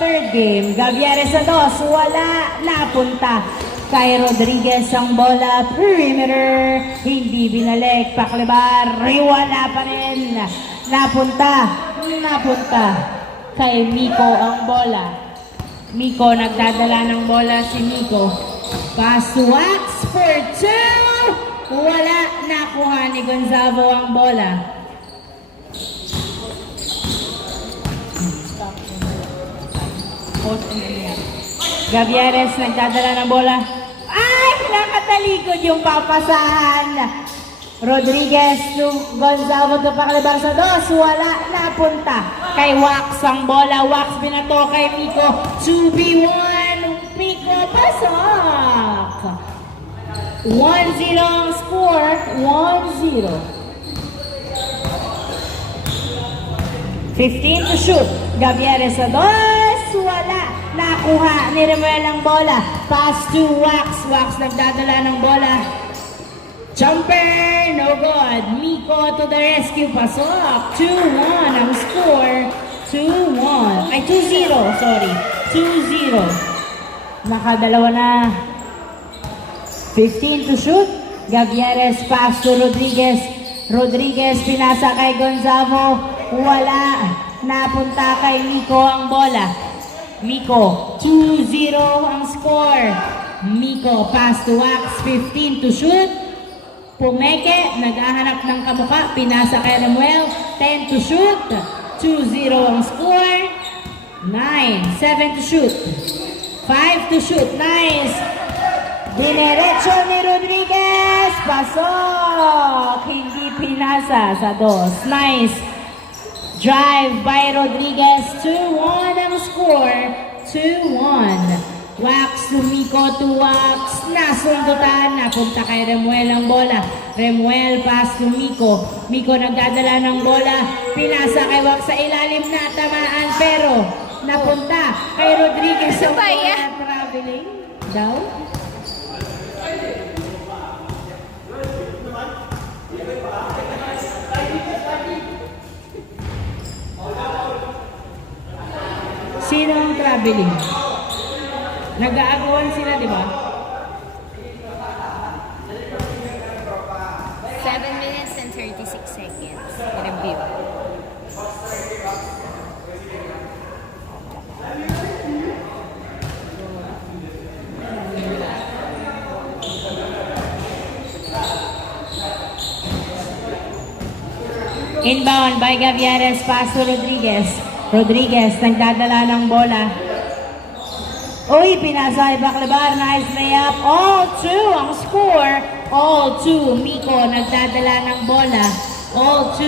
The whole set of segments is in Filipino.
third game. Gavieres sa dos, wala, napunta kay Rodriguez ang bola, perimeter, hindi binalik, Paclebar, wala pa rin, napunta kay Miko ang bola. Miko, nagdadala ng bola si Miko. Pass to Wax for two, wala, nakuha ni Gonzalo ang bola. Gavieres, nagdadala ng bola. Ay, nakatalikod yung papasahan. Rodriguez to Gonzalo to Paclebar sa dos. Wala, napunta kay Wax ang bola. Wax binato kay Miko. 2v1. Miko, pasok. 1-0 ang score. 1-0. 15 to shoot. Gavieres sa dos. Wala. Nakuha ni Remuel ang bola. Pass to Wax. Wax nagdadala ng bola. Jumper, no good. Miko to the rescue. Pasok. 2-1 ang score. 2-1. Ay, 2-0. Sorry. 2-0. Nakadalawa na. 15 to shoot. Gavieres pass to Rodriguez. Rodriguez pinasa kay Gonzalo. Wala. Napunta kay Miko ang bola. Miko, 2-0 ang score. Miko, pass to Wax, 15 to shoot. Pumeke, naghahanap ng kamukha, pinasa kay Remuel, 10 to shoot. 2-0 ang score. 9, 7 to shoot. 5 to shoot, nice. Dinerecho ni Rodriguez, pasok. Hindi pinasa sa dos, nice. Drive by Rodriguez, 2-1 ang score, 2-1. Wax to Miko to Wax, nasundutan, napunta kay Remuel ang bola. Remuel pass to Miko. Miko nagdadala ng bola, pinasa kay Wax sa ilalim na tamaan pero napunta kay Rodriguez ang bola, traveling daw. Sino ang traveling? Nag-aagawan sila, di ba? 7 minutes and 36 seconds. Review. Inbound by Gavieres, pass to Rodriguez. Rodriguez, nagdadala ng bola. Uy, pinasa kay Paclebar, nice layup. All-2 ang score. All-2. Miko, nagdadala ng bola. All-2.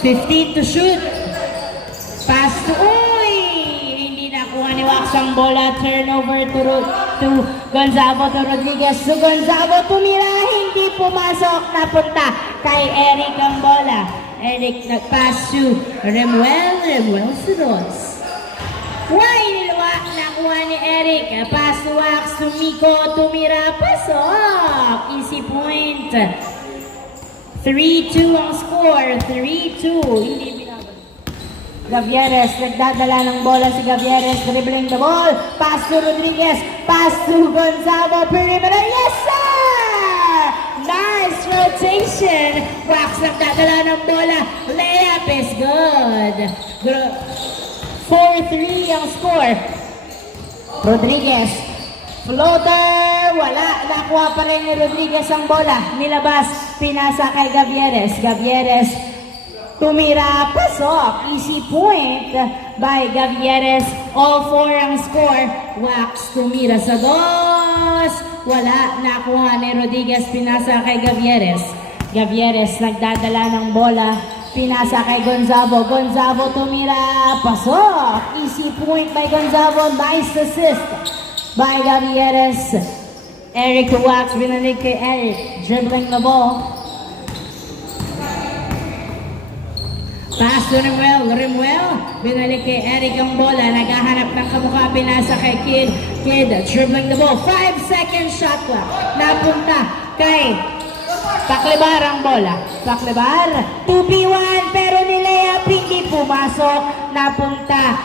15 to shoot. Pass to, uy! Hindi nakuha ni Wax ang bola. Turnover to Gonzalo to Rodriguez. To Gonzalo, tumira, hindi pumasok. Napunta kay Eric ang bola. Eric nag-pass to Remuel. Remuel Sudos. Why nilwa? Nakuha ni Eric. Pass to Wax to Miko. Tumira. Pasok. Easy point. 3-2 ang score. 3-2. Hindi binabalik. Gavieres. Nagdadala ng bola si Gavieres. Dribbling the ball. Pass to Rodriguez. Pass to Gonzalo. Perimeter. Yes, sir! Nice rotation. Wax nagdadala ng bola. Layup is good. 4-3 ang score. Rodriguez. Floater. Wala. Nakuha pa rin ni Rodriguez ang bola. Nilabas. Pinasa kay Gavieres. Gavieres. Tumira. Pasok. Easy point by Gavieres. All 4 ang score. Wax tumira sa dos. Wala. Nakuha ni Rodriguez. Pinasa kay Gavieres. Gavieres nagdadala ng bola. Pinasa kay Gonzalo. Gonzalo tumira. Pasok. Easy point by Gonzalo. Nice assist by Gavieres. Eric Wax. Binalik kay Eric. Dribbling the ball. Pass to Remuel. Remuel. Binalik kay Eric ang bola. Naghahanap ng kamukha. Pinasa kay Kid. Kid dribbling the ball. 5 seconds shot clock. Napunta kay Paclebar ang bola. Paclebar. 2v1 pero nilayap hindi pumasok. Napunta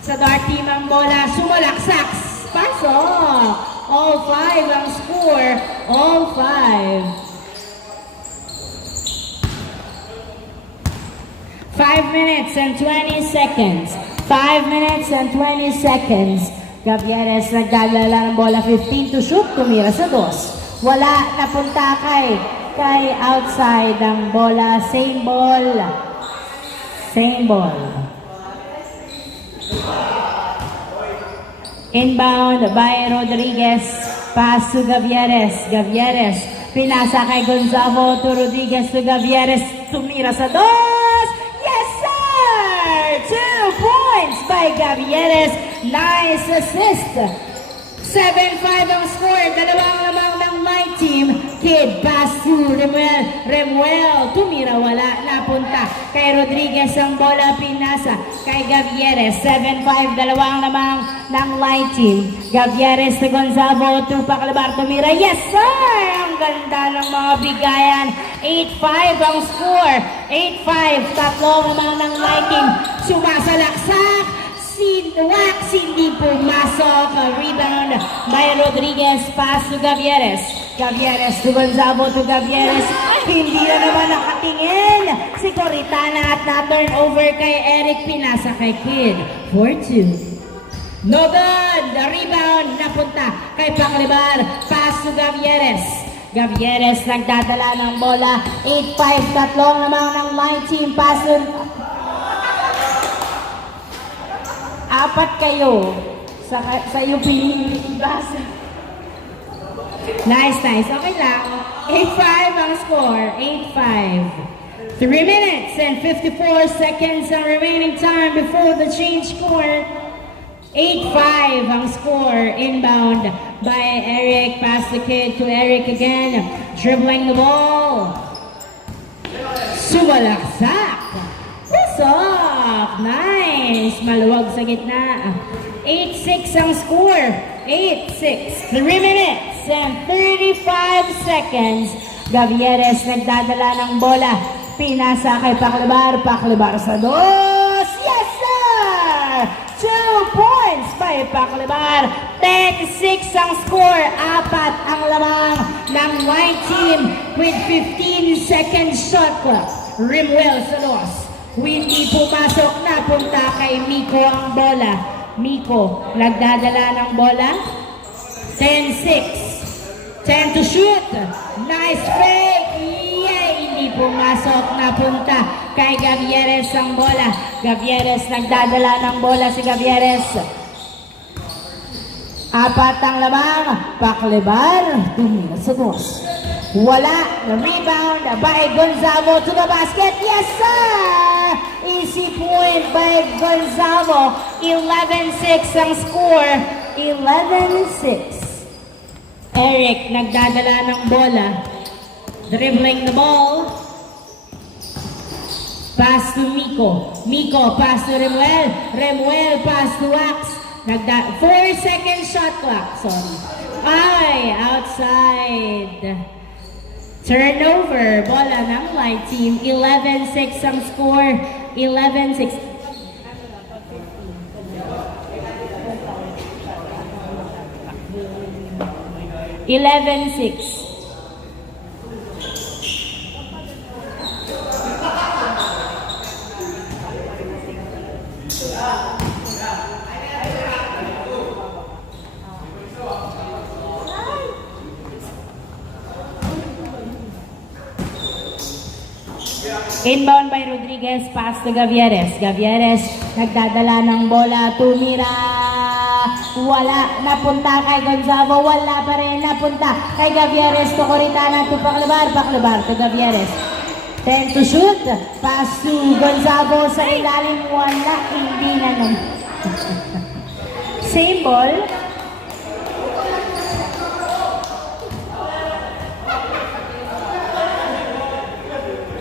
Sa dart team ang bola, sumalaksak. Pasok! All 5 ang score. All 5. 5 minutes and 20 seconds. 5 minutes and 20 seconds. Gavieres nagdadala ng bola 15 to shoot. Tumira sa 2. Wala, napunta kay outside ang bola. Same ball. Same ball. Inbound by Rodriguez. Pass to Gavieres. Gavieres. Pinasa kay Gonzalo to Rodriguez to Gavieres. Tumira sa 2. Yes, sir! 2 points by Gavieres. Nice assist. 7-5 ang score. Dalawang lamang ng my team. Kid, pass to Remuel. Remuel, tumira, wala. Napunta kay Rodriguez ang bola. Pinasa kay Gavieres. 7-5, dalawang lamang ng my team. Gavieres to Gonzalo. Paclabar, tumira. Yes, sir! Ang ganda ng mga bigayan. 8-5 ang score. 8-5, tatlong lamang ng my team. Sumasalaksak. Wax, hindi pumasok. Rebound by Rodriguez. Pass to Gavieres. Gavieres to Gonzalo to Gavieres. Hindi na naman nakatingin si Coritana at na-turn over kay Eric. Pinasa kay Kid. 4-2. No good. The rebound napunta kay Paclabar. Pass to Gavieres. Gavieres nagdadala ng bola. 8-5. Tatlong naman ng my team. Pass to... Apat kayo sa iyo pinibasa. Nice. Okay lang. 8-5 ang score. 8-5. 3 minutes and 54 seconds ang remaining time before the change court. 8-5 ang score. Inbound by Eric. Pass the Kid to Eric again. Dribbling the ball. Sumalaksak. Pasok! Nice! Maluwag sa gitna. 8-6 ang score. 8-6. 3 minutes and 35 seconds. Gavieres nagdadala ng bola. Pinasa kay Paclabar. Paclabar sa 2. Yes, sir! 2 points by Paclabar. 10-6 ang score. 4 ang lamang ng white team with 15 seconds shot clock. Remuel sa 2. Hindi pumasok, napunta kay Miko ang bola. Miko, nagdadala ng bola. 10-6. 10 to shoot. Nice fake. Yay! Hindi pumasok, napunta kay Gavieres ang bola. Gavieres, nagdadala ng bola si Gavieres. 4 ang lamang. Paclabar, tumira sa 2. Wala. Rebound by Gonzalo to the basket. Yes, sir! Easy point by Gonzalo. 11-6 ang score. 11-6. Eric nagdadala ng bola. Dribbling the ball. Pass to Miko. Miko, pass to Remuel. Remuel, pass to Wax. 4 second shot clock. Sorry. Ay, outside. Turnover, bola ng white team. 11-6 ang score. 11-6. 11-6. Inbound by Rodriguez, pass to Gavieres. Gavieres, nagdadala ng bola, tumira. Wala, napunta kay Gonzalo, wala pa rin, napunta kay Gavieres, to Coritana, to Paclabar, Paclabar, to Gavieres. 10 to shoot, pass to Gonzalo sa ilalim, wala, hindi na naman. Same ball.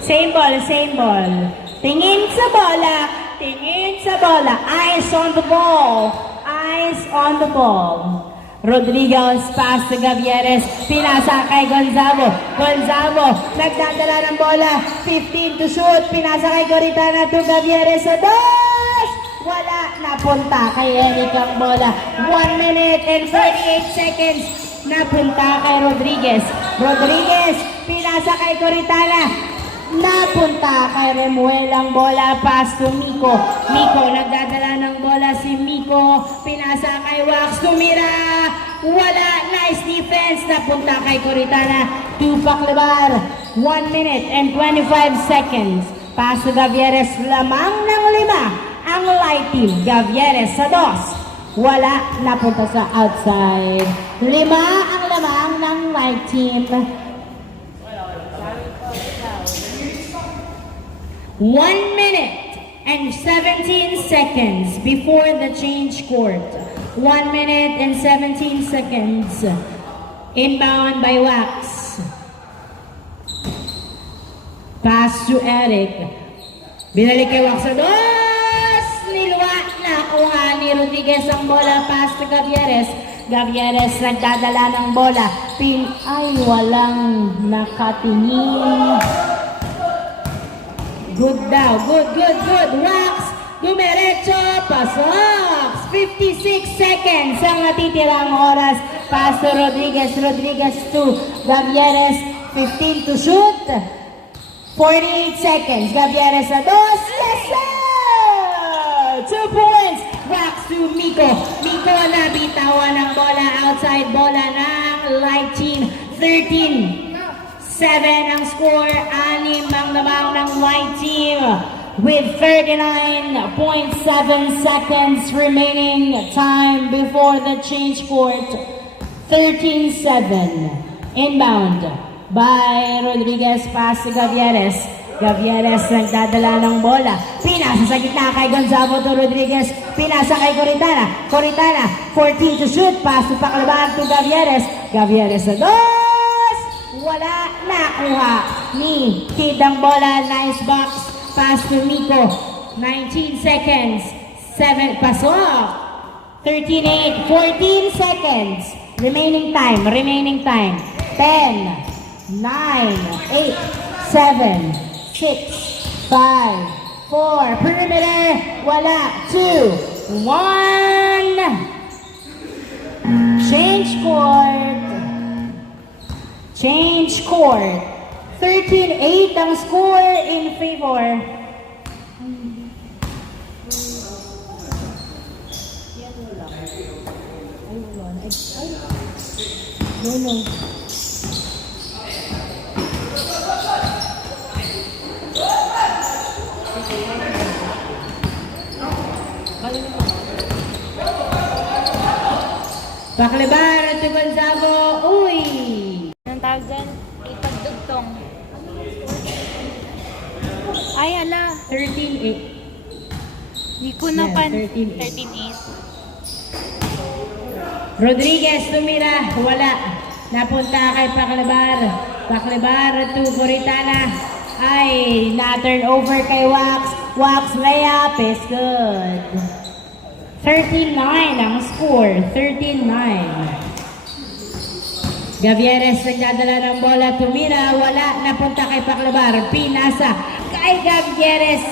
Same ball, same ball. Tingin sa bola, tingin sa bola. Eyes on the ball, eyes on the ball. Rodriguez, pass to Gavieres, pinasa kay Gonzalo. Gonzalo, nagdadala ng bola, 15 to shoot, pinasa kay Coritana to Gavieres sa 2. wala, napunta kay Eric ang bola. 1 minute and 48 seconds, napunta kay Rodriguez. Rodriguez, pinasa kay Coritana. Napunta kay Remuel ang bola, pass to Miko. Miko, nagdadala ng bola si Miko. Pinasa kay Wax, tumira. Wala, nice defense. Napunta kay Coritana. Tupac Lebar, 1 minute and 25 seconds. Pass to Gavieres, lamang ng 5. Ang light team, Gavieres sa 2. Wala, napunta sa outside. 5 ang lamang ng light team. 1 minute and 17 seconds before the change court. 1 minute and 17 seconds. Inbound by Wax. Pass to Eric. Binalik kay Wax sa 2. Nilwa. Nakuha ni Rodriguez ang bola. Pass to Gavieres. Gavieres nagdadala ng bola. Ay, walang nakatingin. Good daw. Good. Wax. Dumiretso. Pasok. 56 seconds ang natitirang oras. Pass to Rodriguez. Rodriguez to Gavieres. 15 to shoot. 48 seconds. Gavieres sa 2. Yes, sir! 2 points. Wax to Miko. Miko nabitawan ng bola. Outside bola ng light team. 13. 7 ang score, 6 ang lamang ng white team with 39.7 seconds remaining time before the change court. 13-7. Inbound by Rodriguez, pass to Gavieres. Gavieres nagdadala ng bola. Pinasa sa gitna kay Gonzalo to Rodriguez. Pinasa kay Coritana. Coritana, 14 to shoot. Pass to Paclabar to Gavieres. Gavieres sa 2. Wala, nakuha ni Kid ang bola. Nice box. Pass to Miko. 19 seconds. 7, pasok. 13-8. 14 seconds. Remaining time. 10, 9, 8, 7, 6, 5, 4. Perimeter. Wala. 2, 1. Change court. Change court. 13-8 ang score in favor. No. Paclabar at Gonzago. Uy! Anong tawag dyan? Ipagdugtong. Ay, ala. 13-8. Di ko na pan. 13-8. 13-8. Rodriguez tumira. Wala. Napunta kay Paclabar. Paclabar to Coritana. Ay, na-turn over kay Wax. Wax layup is good. 13-9 ang score. 13-9. Gavieres nagdadala ng bola, tumira, wala, napunta kay Paclabar, pinasa kay Gavieres.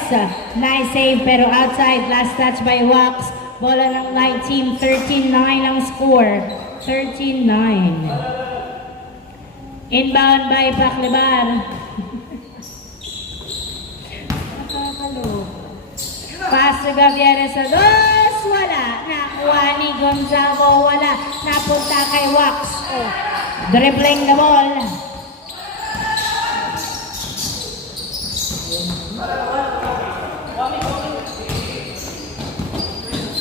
Nice save pero outside, last touch by Wax. Bola ng light team, 13-9 ang score. 13-9. Inbound by Paclabar. Nakakalo. Pass to Gavieres sa 2. Wala. Nakuha ni Gonzago. Wala. Napunta kay Wax. Dribbling the ball.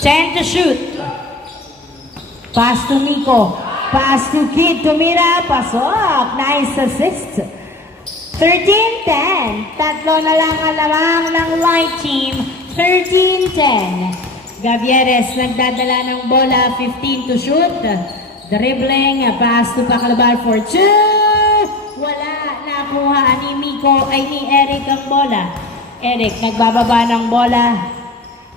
Ten to shoot. Pass to Miko. Pass to Kid. Tumira. Pasok. Nice assist. 13-10. Tatlo na lang ang lamang ng light team. 13-10. Gavieres nagdadala ng bola. 15 to shoot. Dribbling, pass to Paclabar for 2. Wala, nakuha ni Miko, ay ni Eric ang bola. Eric, nagbababa ng bola.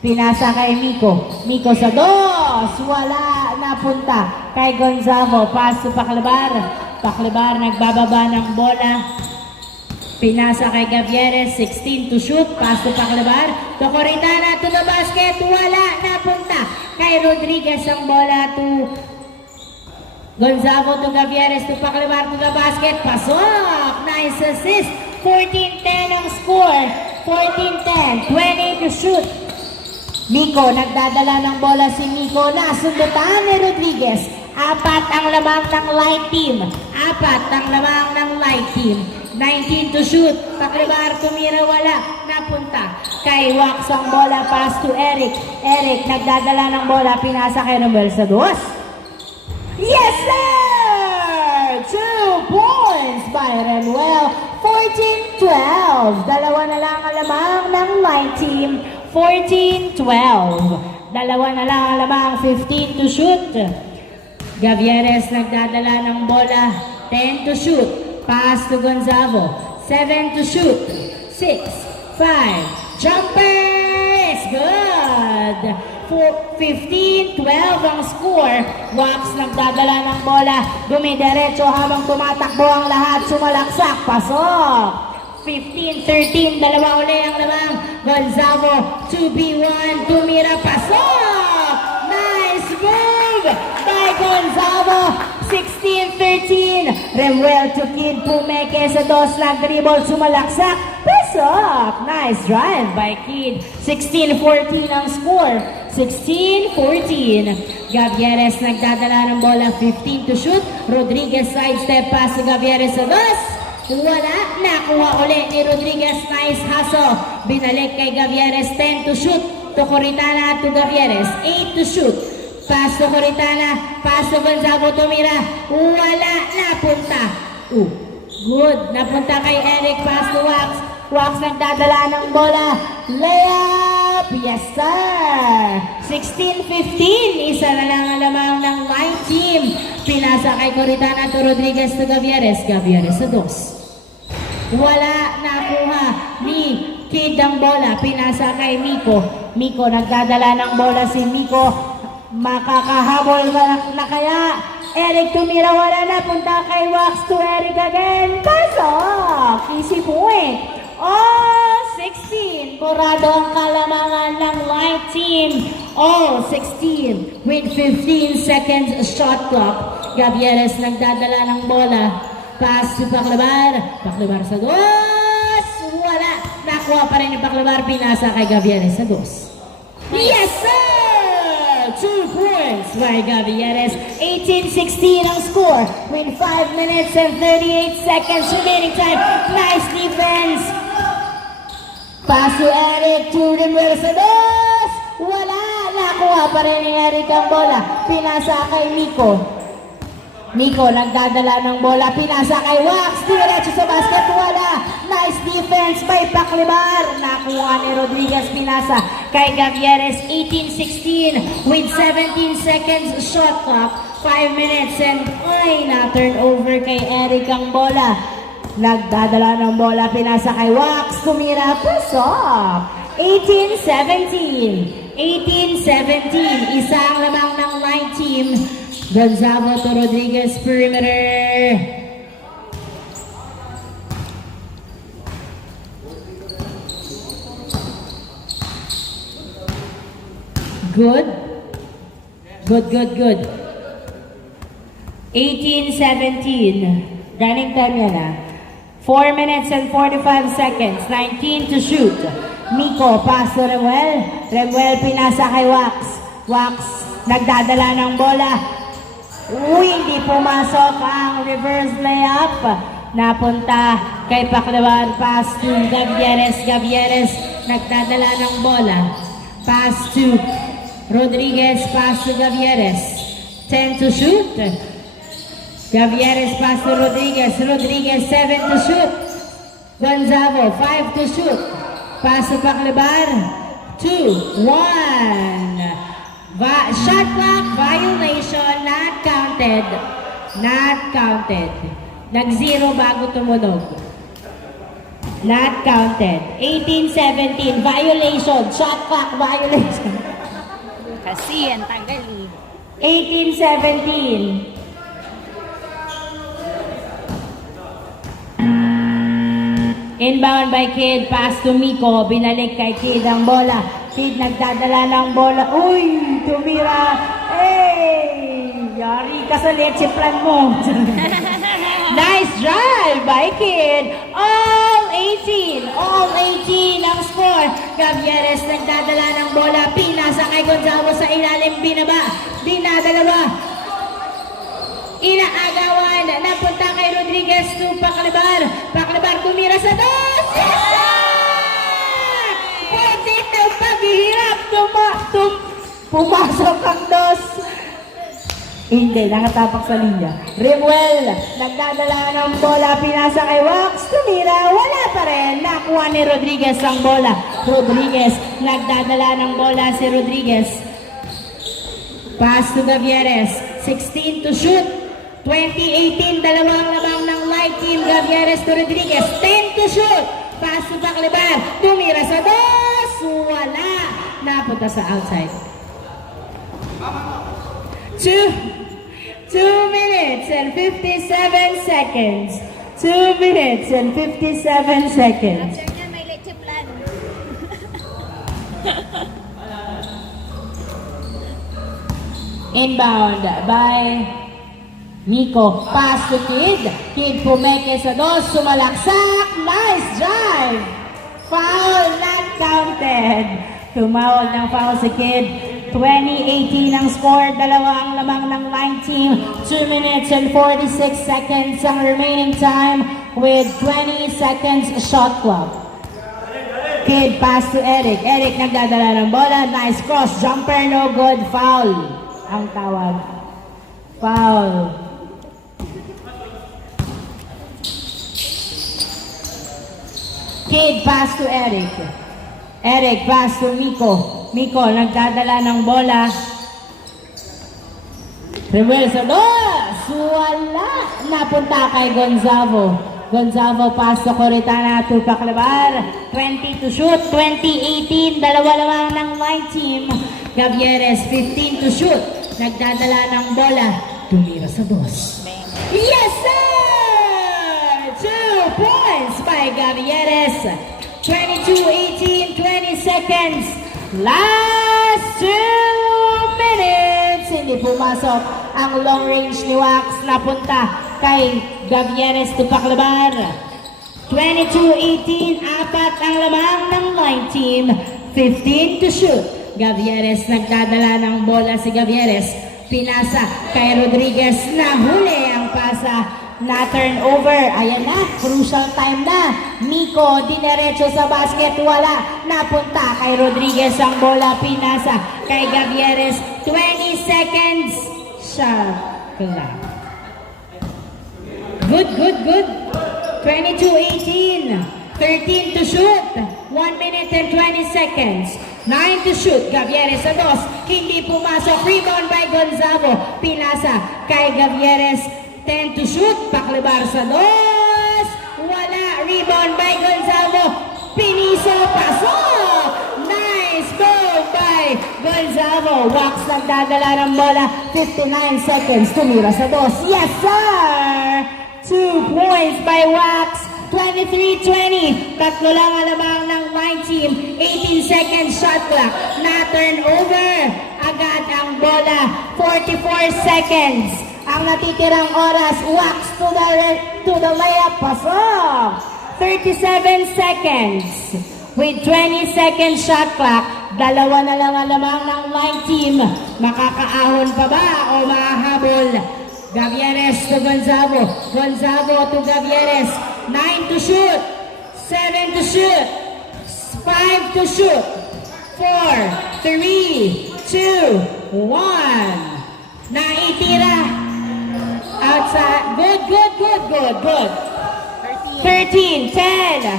Pinasa kay Miko. Miko sa 2. Wala, napunta kay Gonzago. Pass to Paclabar. Paclabar, nagbababa ng bola. Pinasa kay Gavieres, 16 to shoot, pass to Paclabar, to Coritana, to the basket, wala, napunta kay Rodriguez ang bola to Gonzalo, to Gavieres, to Paclabar, to the basket, pasok, nice assist, 14-10 ang score, 14-10, 20 to shoot. Miko, nagdadala ng bola si Miko, nasundutan ni Rodriguez, apat ang lamang ng light team, apat ang lamang ng light team. 19 to shoot, Paclabar tumira, wala, napunta kay Wax ang bola, pass to Eric. Eric nagdadala ng bola, pinasa kay Romel sa dos. Yes sir! 2 points by Remuel, 14-12. Dalawa na lang ang lamang ng light team, 14-12. Dalawa na lang ang lamang, 15 to shoot. Gavieres nagdadala ng bola, 10 to shoot. Pass to Gonzalo, 7 to shoot, 6, 5, jumper is good. 15-12 ang score. Wax nagdadala ng bola, dumidiretso habang tumatakbo ang lahat, sumalaksak, pasok. 15-13, dalawa uli ang lamang. Gonzalo, 2v1, tumira, pasok. Nice move by Gonzalo. 16-13, Remuel to Kid, pumeke sa dos, nag-dribble, sumalaksak, pasok. Nice drive by Kid. 16-14 ang score. 16-14. Gavieres nagdadala ng bola, 15 to shoot. Rodriguez sidestep pass si Gavieres sa dos. Wala, nakuha uli ni Rodriguez, nice hustle. Binalik kay Gavieres, 10 to shoot. To Coritana, to Gavieres, 8 to shoot. Pass to Coritana, pass to Gonzago, tumira, wala, napunta. Good, napunta kay Eric, pass to Wax. Wax nagdadala ng bola, layup, yes sir. 16-15, isa na lang ang lamang ng line team. Pinasa kay Coritana to Rodriguez to Gavieres, Gavieres sa dos. Wala, nakuha ni Kid ang bola, pinasa kay Miko. Miko, nagdadala ng bola si Miko. Makakahabol na kaya. Eric tumira, wala na, punta kay Wax to Eric again. Pasok! Easy point. All 16. Burado ang kalamangan ng light team. All 16 with 15 seconds shot clock. Gavieres nagdadala ng bola. Pass to Paclabar. Paclabar sa dos. Wala. Nakuha pa rin ni Paclabar. Pinasa kay Gavieres sa dos. Yes sir! 2 points by Gavieres. 18-16 ang score with 5 minutes and 38 seconds remaining time. Nice defense. Pass to Eric to Remuel sa dos. Wala. Nakuha pa rin ni Eric ang bola. Pinasa kay Miko. Miko nagdadala ng bola. Pinasa kay Wax. Diretso sa basket. Wala. Nice defense by Paclabar. Nakuha ni Rodriguez. Pinasa kay Gavieres. 18-16 with 17 seconds shot clock. 5 minutes and na-turn over kay Eric ang bola. Nagdadala ng bola. Pinasa kay Wax. Tumira. Pasok. 18-17. 18-17. Isa ang lamang ng line team. Gonzalo to Rodriguez, perimeter. Good. Good. 18-17. Running time yan 4 minutes and 45 seconds. 19 to shoot. Miko, pass to Remuel. Remuel, pinasa kay Wax. Wax, nagdadala ng bola. Hindi pumasok ang reverse layup. Napunta kay Paclabar, pass to Gavieres. Gavieres nagdadala ng bola. Pass to Rodriguez, pass to Gavieres. 10 to shoot. Gavieres, pass to Rodriguez. Rodriguez, 7 to shoot. Gonzalo, 5 to shoot. Pass to Paclabar. 2, 1. Shot clock violation, not counted. Not counted. Nag-zero bago tumunog. Not counted. 18-17, violation. Shot clock violation. Kasi ang tagal 18-17. Inbound by Kid, pass to Miko. Binalik kay Kid ang bola. Kid nagdadala ng bola. Uy, tumira. Hey! Yari ka sa leche plan mo. Nice drive by Kid. All 18 ang score. Gavieres nagdadala ng bola. Pinasa kay Gonzalo sa ilalim. Binaba. Dinadalawa. Inaagawan. Napunta kay Rodriguez to Paclabar. Paclabar tumira sa dos. Yes! Pwede ito paghihirap. Pumasok ang dos. Hindi, nakatapak sa linya. Rimuel, nagdadala ng bola, pinasa kay Wax, tumira, wala pa rin. Nakuha ni Rodriguez ang bola. Rodriguez, nagdadala ng bola si Rodriguez. Pass to Gavieres, 16 to shoot. 2018, dalawang labang ng light team. Gavieres to Rodriguez, 10 to shoot. Pass to Paclabar, tumira sa dos, wala. Napunta sa outside. 2 minutes and 57 seconds. 2 minutes and 57 seconds. After niyan, may leche plan. Inbound by Miko. Pass to Kid. Kid pumeke sa dos. Sumalaksak. Nice drive. Foul not counted. Tumawag ng foul si Kid. 2018 ang score. Dalawa ang lamang ng line team. 2 minutes and 46 seconds ang remaining time with 20 seconds shot clock. Kid pass to Eric. Eric nagdadala ng bola. Nice cross. Jumper no good. Foul ang tawag. Foul. Kid pass to Eric. Eric pass to Miko. Miko nagdadala ng bola. Reverse sa dos. Wala. Napunta kay Gonzalo. Gonzalo pass to Coritana to Paclabar. 20 to shoot. 2018. Dalawa lamang ng line team. Gavieres 15 to shoot. Nagdadala ng bola. Tumira sa dos. Yes sir! 2 points by Gavieres. 22-18, 20 seconds. Last 2 minutes. Hindi pumasok ang long range ni Wax. Napunta kay Gavieres to Paclabar. 22-18, apat ang lamang ng line team. 15 to shoot. Gavieres nagdadala ng bola si Gavieres. Pinasa kay Rodriguez. Nahuli ang pasa. Na turnover. Ayan na. Crucial time na. Miko dinerecho sa basket. Wala. Napunta kay Rodriguez ang bola. Pinasa kay Gavieres. 20 seconds. Shot clock. Good, good, good. 22-18. 13 to shoot. 1 minute and 20 seconds. 9 to shoot. Gavieres sa dos. Hindi pumasok. Rebound by Gonzalo. Pinasa kay Gavieres. 10 to shoot. Paclabar sa dos. Wala. Rebound by Gonzalo. Piniso. Pasok. Nice goal by Gonzalo. Wax nagdadala ng bola. 59 seconds. Tumira sa dos. Yes, sir! 2 points by Wax. 23-20. Tatlo lang alamang ng line team. 18 seconds shot clock. Na turnover. Agad ang bola. 44 seconds. Ang natitirang oras. Wax to the layup. Pasok. 37 seconds. With 20 seconds shot clock. Dalawa na lang alamang ng line team. Makakaahon pa ba o mahahabol? Gavieres to Gonzalo. Gonzalo to Gavieres. 9 to shoot. 7 to shoot. 5 to shoot. 4, 3, 2, 1. Naitira. Outside. Good, good, good, good, good. 13, 10.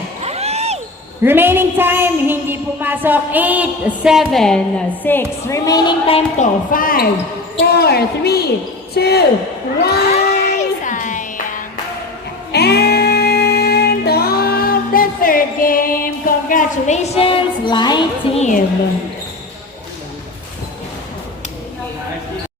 Remaining time, hindi pumasok. 8, 7, 6. Remaining time to. 5, 4, 3, 2, 1. Sayang. End of the third game. Congratulations, Light Team.